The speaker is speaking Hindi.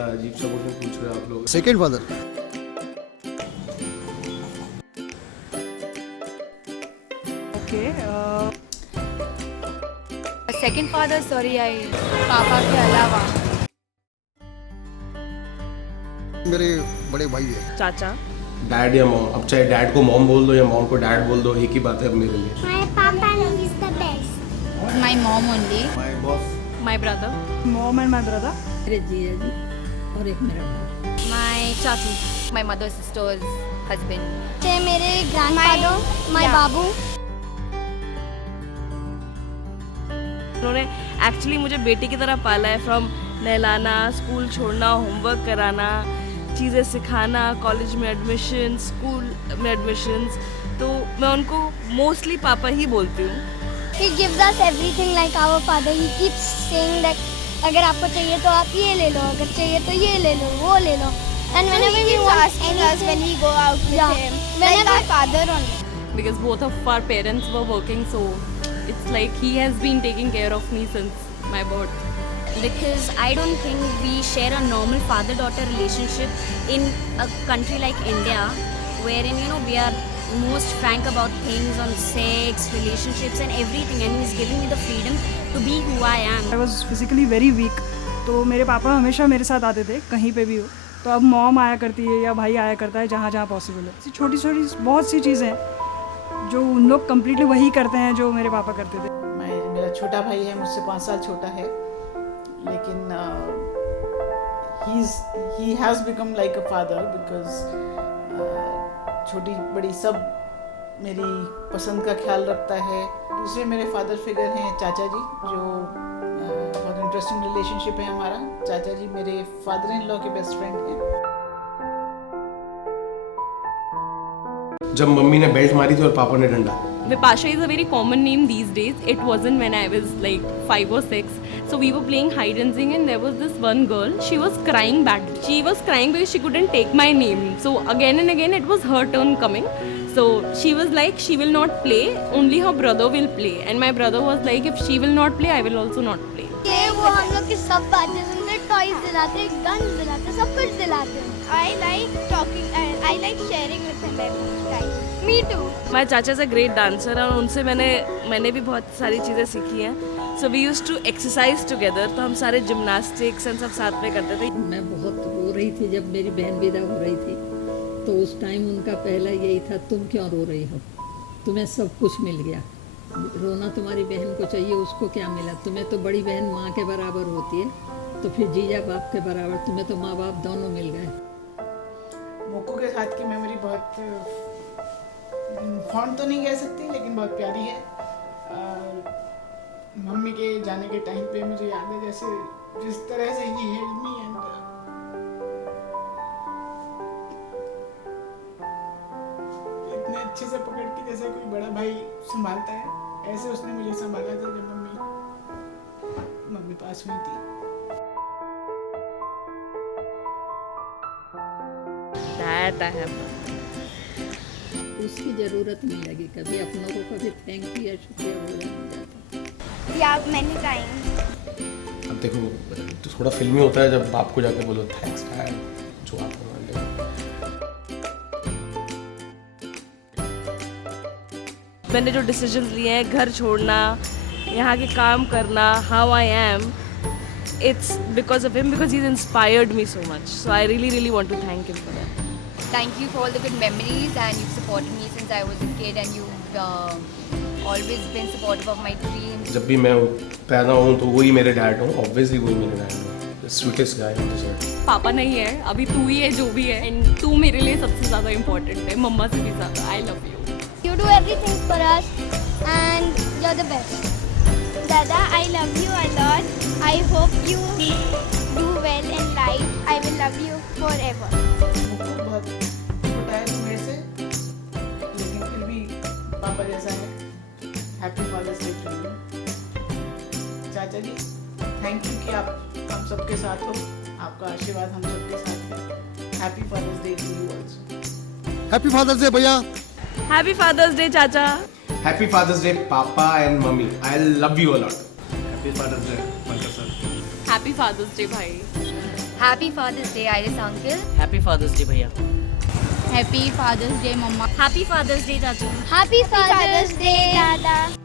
बड़ा अजीब सा क्वेश्चन पूछ रहे हो आप लोग। Second father. Okay second father, sorry I पापा के अलावा मेरे बड़े भाई है। चाचा। डैड या मॉम, अब चाहे डैड को मॉम बोल दो या मॉम को डैड बोल दो, एक ही बात है अब मेरे लिए। My papa is the best. My mom only, my boss, my brother, mom and my brother. मेरे जीजा जी और एक मेरा भाई। माय चाचू, माय मदर सिस्टर्स हस्बैंड, से मेरे grandfather, my बाबू। उन्होंने एक्चुअली मुझे बेटी की तरह पाला है। फ्रॉम नहलाना, स्कूल छोड़ना, होमवर्क कराना, चीज़ें सिखाना, कॉलेज में एडमिशन, स्कूल में एडमिशन्स, तो मैं उनको मोस्टली पापा ही बोलती हूँ। He gives us everything like our father. He keeps saying that अगर आपको चाहिए तो आप ये ले लो, अगर चाहिए तो ये ले लो, वो ले लो। And whenever we want asking us when we go out with him, like our father only. Because both of our parents were working, so it's like he has been taking care of me since my birth. Because I don't think we share a normal father-daughter relationship in a country like India, wherein we are most frank about things on sex, relationships and everything, and he's giving me the freedom to be who I am. I was physically very weak, तो मेरे पापा हमेशा मेरे साथ आते थे कहीं पे भी हो। तो अब मॉम आया करती है या भाई आया करता है जहाँ जहाँ पॉसिबल है। ऐसी छोटी छोटी बहुत सी चीज़ें हैं जो उन लोग कम्प्लीटली वही करते हैं जो मेरे पापा करते थे। मेरा छोटा भाई है, मुझसे 5 साल छोटा है, लेकिन he has become like a father because छोटी बड़ी सब मेरी पसंद का ख्याल रखता है। दूसरे मेरे फादर फिगर हैं चाचा जी, जो बहुत इंटरेस्टिंग रिलेशनशिप है हमारा। चाचा जी मेरे फादर इन लॉ के बेस्ट फ्रेंड हैं। जब मम्मी ने बेल्ट मारी थी और पापा ने डंडा। Vipasha is a very common name these days. It wasn't when I was like 5 or 6. So we were playing hide and seek and there was this one girl. She was crying badly. She was crying because she couldn't take my name. So again and again it was her turn coming. So she was like she will not play, only her brother will play. And my brother was like if she will not play, I will also not play. वो हम लोग की सब बातें सुनते, टॉयज दिलाते, गन्स दिलाते, सब कुछ दिलाते। I like talking and I like sharing with him every time. Me too. My चाचा is a great dancer और उनसे मैंने भी बहुत सारी चीज़ें सीखी हैं. So we used to exercise together. तो हम सारे जिम्नास्टिक्स एंड सब साथ में करते थे. मैं बहुत रो रही थी जब मेरी बहन विदा हो रही थी, तो उस टाइम उनका पहला यही था, तुम क्यों रो रही हो, तुम्हें सब कुछ मिल गया, रोना तुम्हारी बहन को चाहिए, उसको क्या मिला, तुम्हें तो बड़ी बहन माँ के बराबर होती है, तो फिर जीजा बाप के बराबर, तुम्हें तो माँ बाप दोनों मिल गए। मोको के साथ की मेमोरी बहुत फॉन्ट तो नहीं कह सकती, लेकिन बहुत प्यारी है। मम्मी के जाने के टाइम पे मुझे याद है जैसे जिस तरह से ही हेल्ड मी एंड इतने अच्छे से पकड़ के जैसे कोई बड़ा भाई संभालता है, ऐसे उसने मुझे संभाला था जब मम्मी पास हुई थी। That I have. उसकी ज़रूरत नहीं लगी कभी, अपनों को कभी थैंक यू या शुक्रिया बोला नहीं जाता। Yeah, many times. अब देखो तो थोड़ा फिल्मी होता है जब बाप को जाके बोलो थैंक्स डैड, जो आप मैंने जो डिसीजन लिए हैं, घर छोड़ना, यहाँ के काम करना, how I am, it's because of him, because he's inspired me so much. So I really want to thank him for that. Thank you for all the good memories, and you've supported me since I was a kid, and you've always been supportive of my dreams. जब भी मैं पैदा हूँ तो वही मेरे डैड हूँ, ऑब्वियसली वही मेरे डैड हूँ, the sweetest guy on this earth. पापा नहीं है, अभी तू ही है जो भी है, and तू मेरे लिए सबसे ज़्यादा important है, मम्मा से भी ज़्यादा. I love you. You do everything for us and you're the best. Dada, I love you a lot. I hope you do well in life. I will love you forever. मोको बहुत छोटा है मेरे से, लेकिन फिर भी पापा जैसा है। Happy Father's Day to you chacha ji. Thank you कि आप हम सबके साथ हो, आपका आशीर्वाद हम सबके साथ है। Happy Father's Day to you also. Happy Father's Day bhaiya. Happy Father's Day, चाचा. Happy Father's Day, Papa and Mummy. I love you a lot. Happy Father's Day, Pankaj sir. Happy Father's Day, भाई. Happy Father's Day, Iris uncle. Happy Father's Day bhaiya. Happy Father's Day, Mama. Happy Father's Day, Chachu. Happy Father's Day, Dada.